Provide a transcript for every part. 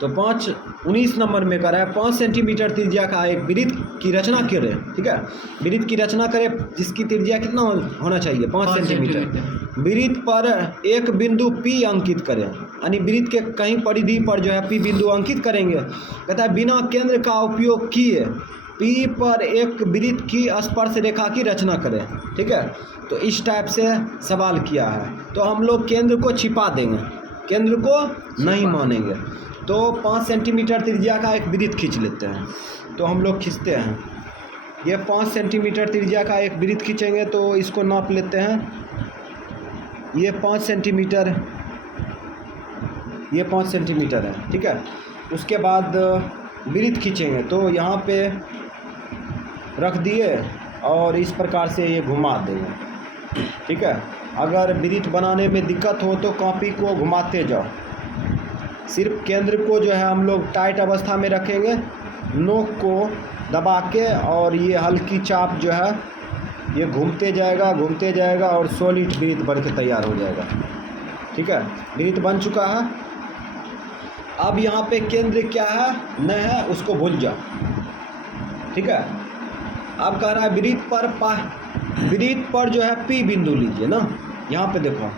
तो 19 नंबर में कह रहा है 5 सेंटीमीटर त्रिज्या का एक वृत्त की रचना करें, ठीक है। वृत्त की रचना करें जिसकी त्रिज्या कितना होना चाहिए, 5 सेंटीमीटर। वृत्त पर एक बिंदु P अंकित करें, यानी वृत्त के कहीं परिधि पर जो है P बिंदु अंकित करेंगे। कहता है बिना केंद्र का उपयोग किए P पर एक वृत्त की स्पर्श रेखा की रचना करें, ठीक है। तो इस टाइप से सवाल किया है। तो हम लोग केंद्र को छिपा देंगे, केंद्र को नहीं मानेंगे। तो 5 सेंटीमीटर त्रिज्या का एक वृत्त खींच लेते हैं। तो हम लोग खींचते हैं, ये 5 सेंटीमीटर त्रिज्या का एक वृत्त खींचेंगे। तो इसको नाप लेते हैं, ये 5 सेंटीमीटर, ये 5 सेंटीमीटर है, ठीक है। उसके बाद वृत्त खींचेंगे तो यहाँ पे रख दिए और इस प्रकार से ये घुमा देंगे, ठीक है। अगर वृत्त बनाने में दिक्कत हो तो कॉपी को घुमाते जाओ। सिर्फ केंद्र को जो है हम लोग टाइट अवस्था में रखेंगे, नोक को दबा के, और ये हल्की चाप जो है ये घूमते जाएगा और सॉलिड वृत्त बन के तैयार हो जाएगा, ठीक है। वृत्त बन चुका है। अब यहाँ पे केंद्र क्या है न है उसको भूल जाओ, ठीक है। अब कह रहा है वृत्त पर जो है P बिंदु लीजिए ना। यहाँ पे देखो,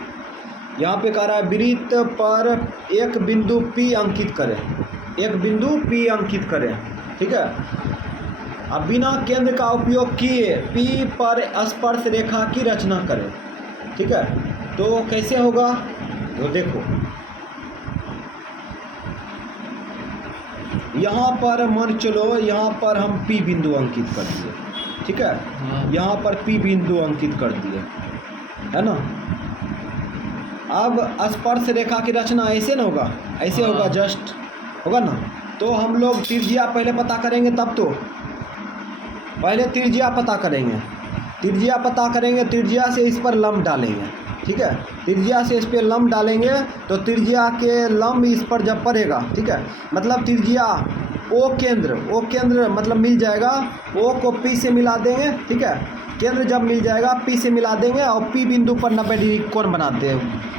यहाँ पे कह रहा है वृत्त पर एक बिंदु P अंकित करें, एक बिंदु P अंकित करें, ठीक है। अब बिना केंद्र का उपयोग किए P पर स्पर्श रेखा की रचना करें, ठीक है। तो कैसे होगा वो देखो, यहाँ पर मान चलो यहाँ पर हम P बिंदु अंकित कर दिए, ठीक है। यहाँ पर P बिंदु अंकित कर दिए, है ना। अब स्पर्श रेखा की रचना ऐसे ना होगा, ऐसे होगा, जस्ट होगा ना। तो हम लोग त्रिज्या पहले पता करेंगे, तब तो पहले त्रिज्या पता करेंगे, त्रिज्या से इस पर लंब डालेंगे, ठीक है। त्रिज्या से इस पर लंब डालेंगे तो त्रिज्या के लंब इस पर जब पड़ेगा, ठीक है, मतलब त्रिज्या ओ केंद्र मतलब मिल जाएगा। O को P से मिला देंगे, ठीक है। केंद्र जब मिल जाएगा P से मिला देंगे और P बिंदु पर 90 डिग्री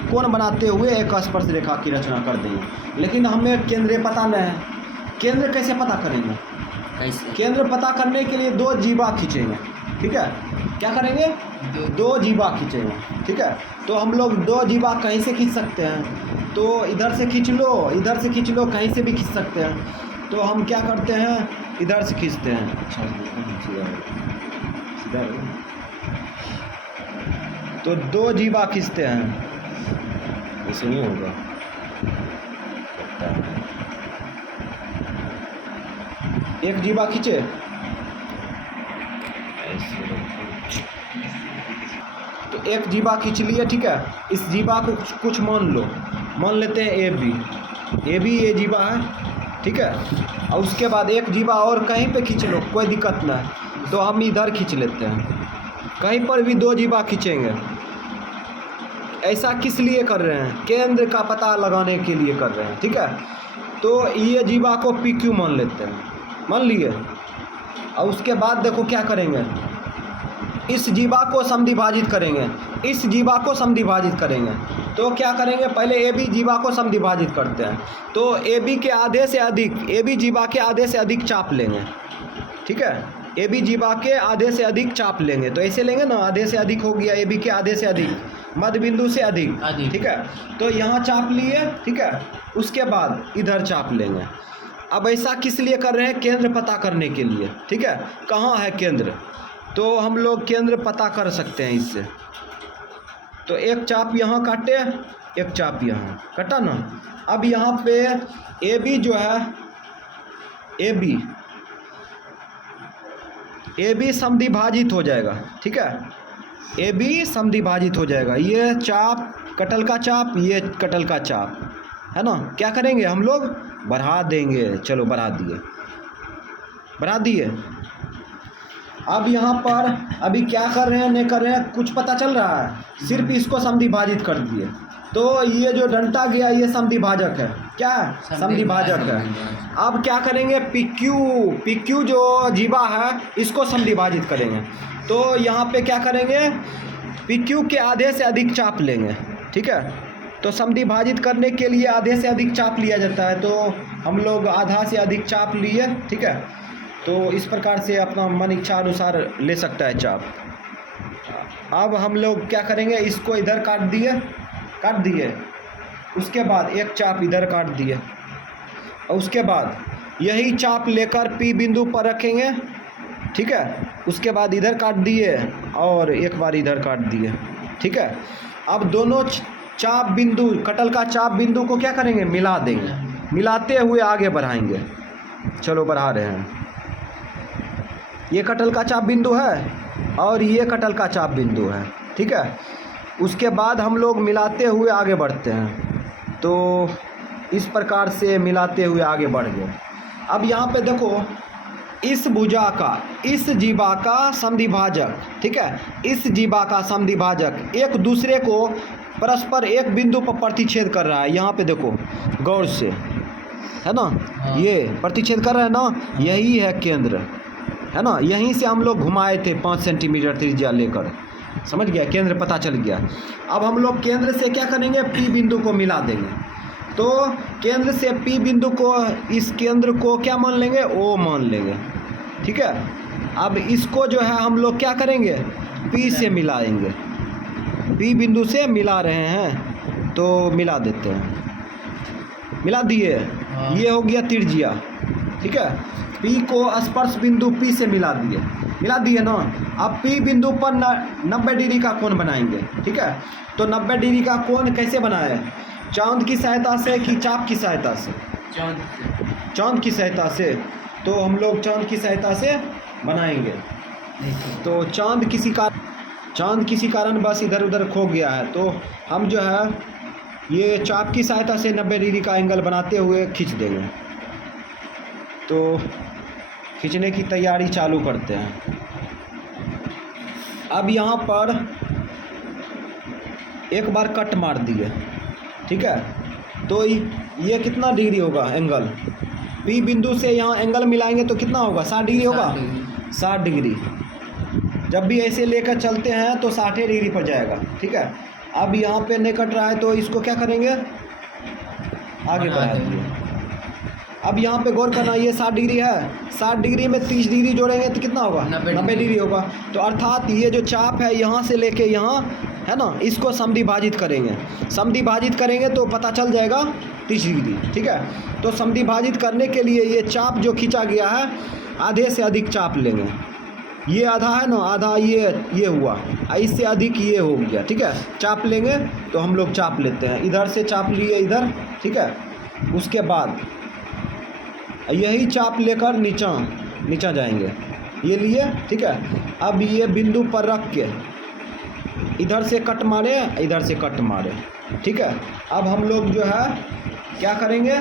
कोण बनाते हुए एक स्पर्श रेखा की रचना कर देंगे। लेकिन हमें केंद्र पता नहीं है, केंद्र कैसे पता करेंगे? केंद्र पता करने के लिए 2 जीवा खींचेंगे, ठीक है। क्या करेंगे? 2 जीवा खींचेंगे, ठीक है। तो हम लोग 2 जीवा कहीं से खींच सकते हैं, तो इधर से खींच लो, कहीं से भी खींच सकते हैं। तो हम क्या करते हैं, इधर से खींचते हैं। तो 2 जीवा खींचते हैं, ऐसे नहीं होगा, एक जीवा खींचे, तो एक जीवा खींच लिए, ठीक है। इस जीवा को कुछ मान लेते हैं ए बी ये जीवा है, ठीक है। और उसके बाद एक जीवा और कहीं पे खींच लो, कोई दिक्कत नहीं। तो हम इधर खींच लेते हैं, कहीं पर भी 2 जीवा खींचेंगे। ऐसा किस लिए कर रहे हैं? केंद्र का पता लगाने के लिए कर रहे हैं, ठीक है। तो ये जीवा को PQ मान लेते हैं, मान लिए। और उसके बाद देखो क्या करेंगे, इस जीवा को समद्विभाजित करेंगे, तो क्या करेंगे, पहले AB जीवा को समद्विभाजित करते हैं। तो AB के आधे से अधिक, AB जीवा के आधे से अधिक चाप लेंगे, ठीक है। AB जीवा के आधे से अधिक चाप लेंगे, तो ऐसे लेंगे ना, आधे से अधिक हो गया, AB के आधे से अधिक, मध्य बिंदु से अधिक, ठीक है। तो यहाँ चाप लिए, ठीक है। उसके बाद इधर चाप लेंगे। अब ऐसा किस लिए कर रहे हैं? केंद्र पता करने के लिए, ठीक है। कहाँ है केंद्र? तो हम लोग केंद्र पता कर सकते हैं इससे। तो एक चाप यहाँ काटे, एक चाप यहाँ कटा ना। अब यहाँ पे AB जो है, AB समद्विभाजित हो जाएगा, ठीक है। AB समद्विभाजित हो जाएगा, ये चाप कटल का चाप, ये कटल का चाप, है ना। क्या करेंगे हम लोग? बढ़ा देंगे। चलो बढ़ा दिए। अब यहाँ पर अभी क्या कर रहे हैं, नहीं कर रहे हैं, कुछ पता चल रहा है? सिर्फ इसको समद्विभाजित कर दिए। तो ये जो डंटा गया ये समद्विभाजक है, क्या समद्विभाजक है। अब क्या करेंगे, PQ जो जीवा है इसको समद्विभाजित करेंगे। तो यहाँ पे क्या करेंगे, PQ के आधे से अधिक चाप लेंगे, ठीक है। तो समद्वि भाजित करने के लिए आधे से अधिक चाप लिया जाता है, तो हम लोग आधा से अधिक चाप लिए, ठीक है। तो इस प्रकार से अपना मन इच्छा अनुसार ले सकता है चाप। अब हम लोग क्या करेंगे, इसको इधर काट दिए, उसके बाद एक चाप इधर काट दिए, और उसके बाद यही चाप लेकर P बिंदु पर रखेंगे, ठीक है। उसके बाद इधर काट दिए और एक बार इधर काट दिए, ठीक है। अब दोनों चाप बिंदु, कटल का चाप बिंदु को क्या करेंगे, मिला देंगे, मिलाते हुए आगे बढ़ाएंगे। चलो बढ़ा रहे हैं। ये कटल का चाप बिंदु है और ये कटल का चाप बिंदु है, ठीक है। उसके बाद हम लोग मिलाते हुए आगे बढ़ते हैं। तो इस प्रकार से मिलाते हुए आगे बढ़ गए। अब यहाँ पे देखो, इस भुजा का, इस जीवा का समद्विभाजक, ठीक है, इस जीवा का समद्विभाजक एक दूसरे को परस्पर एक बिंदु पर प्रतिच्छेद कर रहा है। यहाँ पे देखो गौर से, है ना, ये प्रतिच्छेद कर रहा है ना, यही है केंद्र, है ना। यहीं से हम लोग घुमाए थे 5 सेंटीमीटर त्रिज्या लेकर, समझ गया, केंद्र पता चल गया। अब हम लोग केंद्र से क्या करेंगे, P बिंदु को मिला देंगे। तो केंद्र से P बिंदु को, इस केंद्र को क्या मान लेंगे, O मान लेंगे, ठीक है। अब इसको जो है हम लोग क्या करेंगे, P से मिलाएंगे। P बिंदु से मिला रहे हैं तो मिला देते हैं, मिला दिए। ये हो गया त्रिज्या, ठीक है। P को स्पर्श बिंदु P से मिला दिए ना। अब P बिंदु पर 90 डिग्री का कोण बनाएंगे, ठीक है। तो 90 डिग्री का कोण कैसे बनाए, चांद की सहायता से कि चाप की सहायता से, चांद की सहायता से। तो हम लोग चांद की सहायता से बनाएंगे। तो चांद किसी कारण बस इधर उधर खो गया है, तो हम जो है ये चाप की सहायता से 90 डिग्री का एंगल बनाते हुए खींच देंगे। तो खींचने की तैयारी चालू करते हैं। अब यहाँ पर एक बार कट मार दिए, ठीक है। तो ये कितना डिग्री होगा एंगल, P बिंदु से यहाँ एंगल मिलाएंगे तो कितना होगा, 60 डिग्री होगा, 60 डिग्री। जब भी ऐसे लेकर चलते हैं तो 60 डिग्री पर जाएगा, ठीक है। अब यहाँ पे नहीं कट रहा है तो इसको क्या करेंगे, आगे बढ़ा देंगे। अब यहाँ पे गौर करना, ये 60 डिग्री है, 60 डिग्री में 30 डिग्री जोड़ेंगे तो कितना होगा, 90 डिग्री होगा। तो अर्थात ये जो चाप है यहाँ से लेके यहाँ, है ना, इसको समद्विभाजित करेंगे तो पता चल जाएगा 30 डिग्री, ठीक है। तो समद्विभाजित करने के लिए ये चाप जो खींचा गया है, आधे से अधिक चाप लेंगे। ये आधा है ना, आधा ये हुआ, इससे अधिक ये हो गया, ठीक है। चाप लेंगे तो हम लोग चाप लेते हैं, इधर से चाप लिए इधर, ठीक है। उसके बाद यही चाप लेकर नीचा जाएंगे, ये लिए, ठीक है। अब ये बिंदु पर रख के इधर से कट मारे, इधर से कट मारे, ठीक है। अब हम लोग जो है क्या करेंगे,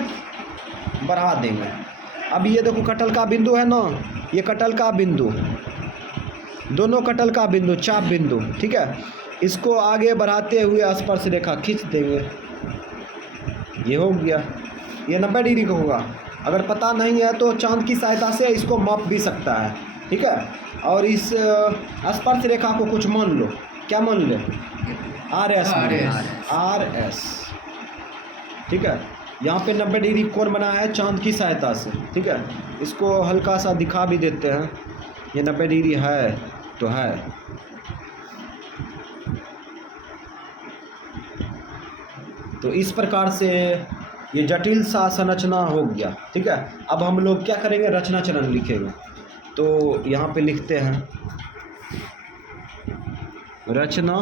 बढ़ा देंगे। अब ये देखो कटल का बिंदु है ना, ये कटल का बिंदु, दोनों कटल का बिंदु, चाप बिंदु, ठीक है। इसको आगे बढ़ाते हुए स्पर्श रेखा खींच देंगे। ये हो गया, ये 90 डिग्री का होगा। अगर पता नहीं है तो चांद की सहायता से इसको माप भी सकता है, ठीक है। और इस स्पर्श रेखा को कुछ मान लो, क्या मान ले, RS, ठीक है। यहाँ पे 90 डिग्री कोण बनाया है चांद की सहायता से, ठीक है। इसको हल्का सा दिखा भी देते हैं, ये 90 डिग्री है तो है। तो इस प्रकार से ये जटिल सा संरचना हो गया, ठीक है। अब हम लोग क्या करेंगे, रचना चरण लिखेंगे। तो यहाँ पे लिखते हैं रचना,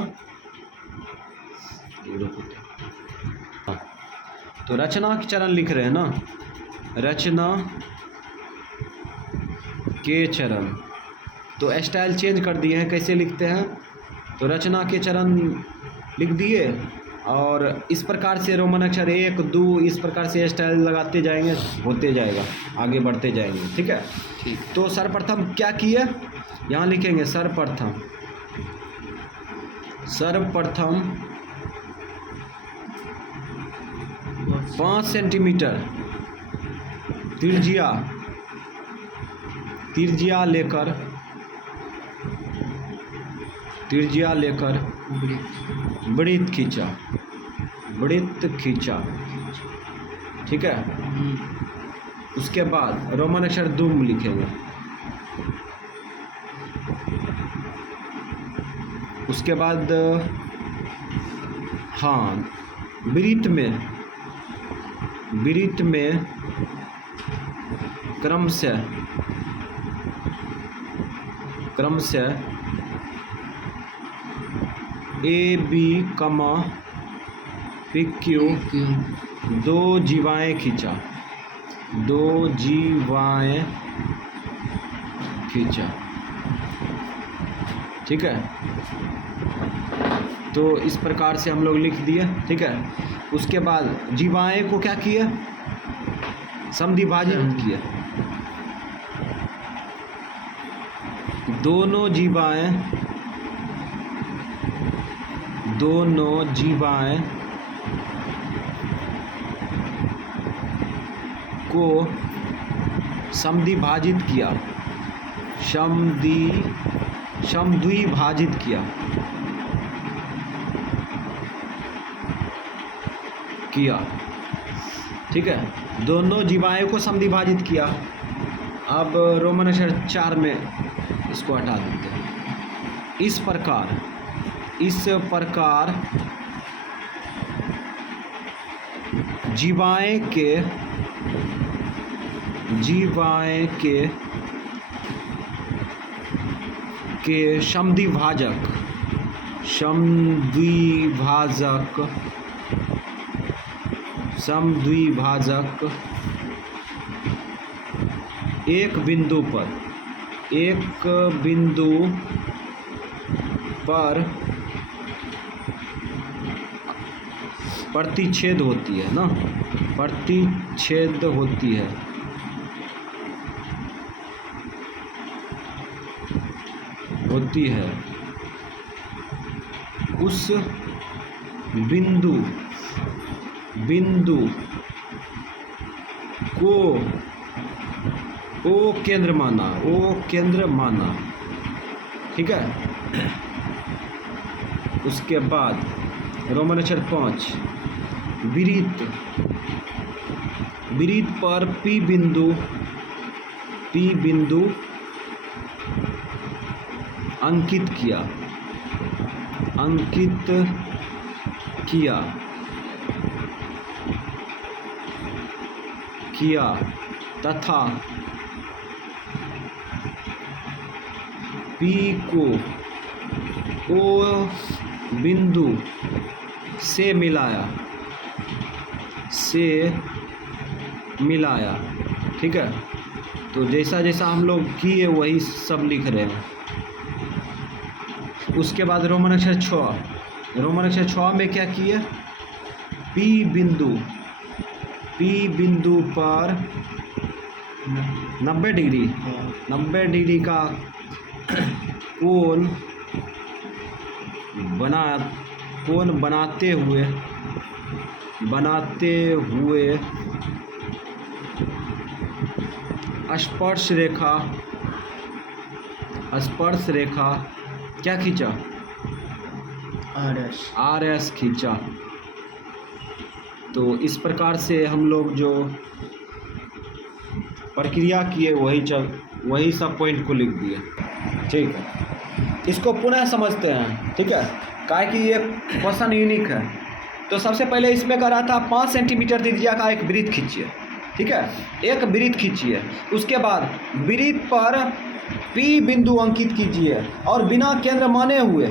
तो रचना के चरण लिख रहे हैं ना, रचना के चरण। तो स्टाइल चेंज कर दिए हैं, कैसे लिखते हैं, तो रचना के चरण लिख दिए और इस प्रकार से रोमन अक्षर 1 2 इस प्रकार से स्टाइल लगाते जाएंगे, होते जाएगा, आगे बढ़ते जाएंगे, ठीक है। ठीक। तो सर्वप्रथम क्या किए, यहाँ लिखेंगे सर्वप्रथम 5 सेंटीमीटर त्रिज्या लेकर वृत्त खींचा, वृत्त खींचा। ठीक है, उसके बाद रोमन अक्षर दुम लिखेंगे। उसके बाद हाँ, वृत्त में क्रमशः A B comma P Q दो जीवाएं खींचा। ठीक है, तो इस प्रकार से हम लोग लिख दिए। ठीक है, उसके बाद जीवाएं को क्या किए, समद्विभाजित किए। दोनों जीवाएं को समद्विभाजित किया। ठीक है, दोनों जीवाएं को समद्विभाजित किया। अब रोमन अक्षर 4 में इसको हटा देते हैं। इस प्रकार जीवाएं के समद्विभाजक एक बिंदु पर प्रतिच्छेद होती है ना, प्रतिच्छेद होती है। उस बिंदु को ओ केंद्र माना। ठीक है, उसके बाद रोमन अक्षर 5 वृत्त पर पी बिंदु अंकित किया तथा पी को ओ बिंदु से मिलाया। ठीक है, तो जैसा हम लोग किए वही सब लिख रहे हैं। उसके बाद रोमन अक्षर 6 में क्या किए, पी बिंदु पर 90 डिग्री का कोण बनाते हुए स्पर्श रेखा क्या खींचा, RS खींचा। तो इस प्रकार से हम लोग जो प्रक्रिया किए वही सब पॉइंट को लिख दिए। ठीक है, इसको पुनः समझते हैं। ठीक है, काहे कि ये क्वेश्चन यूनिक है। तो सबसे पहले इसमें कह रहा था 5 सेंटीमीटर त्रिज्या का एक वृत्त खींचिए। ठीक है, एक वृत्त खींचिए, उसके बाद वृत्त पर P बिंदु अंकित कीजिए और बिना केंद्र माने हुए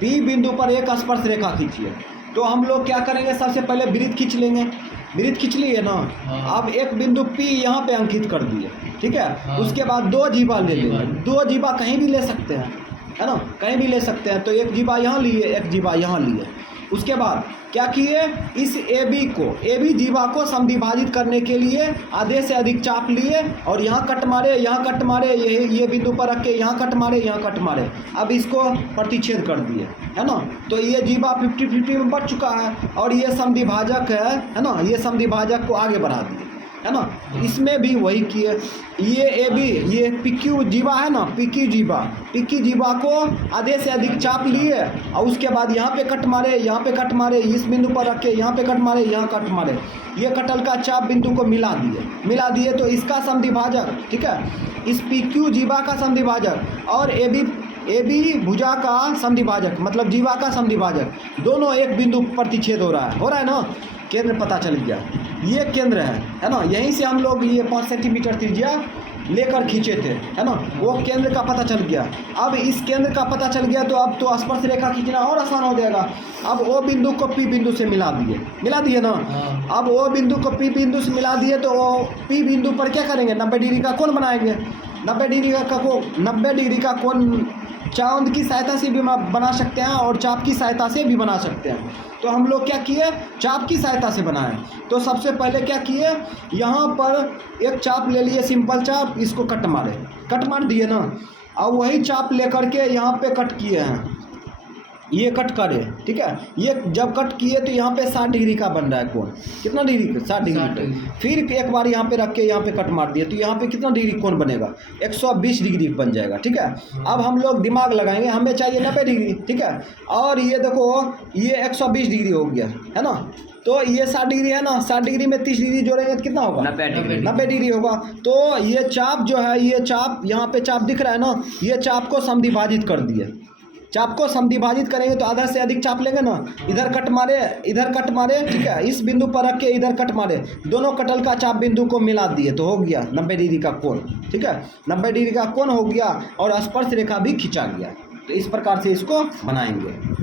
P बिंदु पर एक स्पर्श रेखा खींचिए। तो हम लोग क्या करेंगे, सबसे पहले वृत्त खींच लेंगे। वृत्त खींच लिए ना, अब एक बिंदु P यहाँ पे अंकित कर दिए। ठीक है, उसके बाद 2 जीवा ले लेंगे। 2 जीवा कहीं भी ले सकते हैं, है ना, कहीं भी ले सकते हैं। तो एक जीवा यहाँ लिए, एक जीवा यहाँ लिए। उसके बाद क्या किए, इस AB जीवा को समद्विभाजित करने के लिए आधे से अधिक चाप लिए और यहाँ कट मारे, ये बिंदु पर रख के यहाँ कट मारे। अब इसको प्रतिच्छेद कर दिए, है ना। तो ये जीवा 50-50 में बढ़ चुका है और ये समद्विभाजक है ना, ये समद्विभाजक को आगे बढ़ा दिए। है ना। इसमें भी वही किए, ये ए बी, ये PQ जीवा है ना, PQ जीवा को आधे से अधिक चाप लिए और उसके बाद यहाँ पे कट मारे, यहाँ पे कट मारे, इस बिंदु पर रखे, यहाँ पे कट मारे, यहाँ कट मारे, ये कटल का चाप बिंदु को मिला दिए तो इसका समद्विभाजक, ठीक है, इस PQ जीवा का समद्विभाजक और ए बी भुजा का समद्विभाजक, मतलब जीवा का समद्विभाजक, दोनों एक बिंदु प्रतिच्छेद हो रहा है ना। केंद्र पता चल गया, ये केंद्र है ना। यहीं से हम लोग ये 5 सेंटीमीटर त्रिज्या लेकर खींचे थे, है ना। वो केंद्र का पता चल गया। अब इस केंद्र का पता चल गया तो अब तो स्पर्श रेखा खींचना और आसान हो जाएगा। अब ओ बिंदु को P बिंदु से मिला दिए ना। अब ओ बिंदु को P बिंदु से मिला दिए तो P बिंदु पर क्या करेंगे, 90 डिग्री का कोण बनाएंगे। 90 डिग्री का कोण चांद की सहायता से भी बना सकते हैं और चाप की सहायता से भी बना सकते हैं। तो हम लोग क्या किए, चाप की सहायता से बनाए। तो सबसे पहले क्या किए, यहाँ पर एक चाप ले लिए, सिंपल चाप, इसको कट मार दिए ना। अब वही चाप लेकर के यहाँ पे कट किए हैं, ये कट करे, ठीक है। ये जब कट किए तो यहाँ पे 60 डिग्री का बन रहा है कोण। कितना डिग्री, 60 डिग्री। फिर एक बार यहाँ पे रख के यहाँ पे कट मार दिए तो यहाँ पे कितना डिग्री कोण बनेगा, 120 डिग्री बन जाएगा, ठीक है। अब हम लोग दिमाग लगाएंगे, हमें चाहिए 90 डिग्री, ठीक है। और ये देखो ये 120 डिग्री हो गया, है ना। तो ये 60 डिग्री है ना, 60 डिग्री में 30 डिग्री जोड़ेंगे तो कितना होगा, 90 डिग्री होगा। तो ये चाप जो है, ये चाप यहाँ पे चाप दिख रहा है ना, ये चाप को समद्विभाजित कर दिए। चाप को समद्विभाजित करेंगे तो आधा से अधिक चाप लेंगे ना, इधर कट मारे, ठीक है, इस बिंदु पर रख के इधर कट मारे, दोनों कटल का चाप बिंदु को मिला दिए तो हो गया 90 डिग्री का कोण, ठीक है। 90 डिग्री का कोण हो गया और स्पर्श रेखा भी खींचा गया। तो इस प्रकार से इसको बनाएंगे।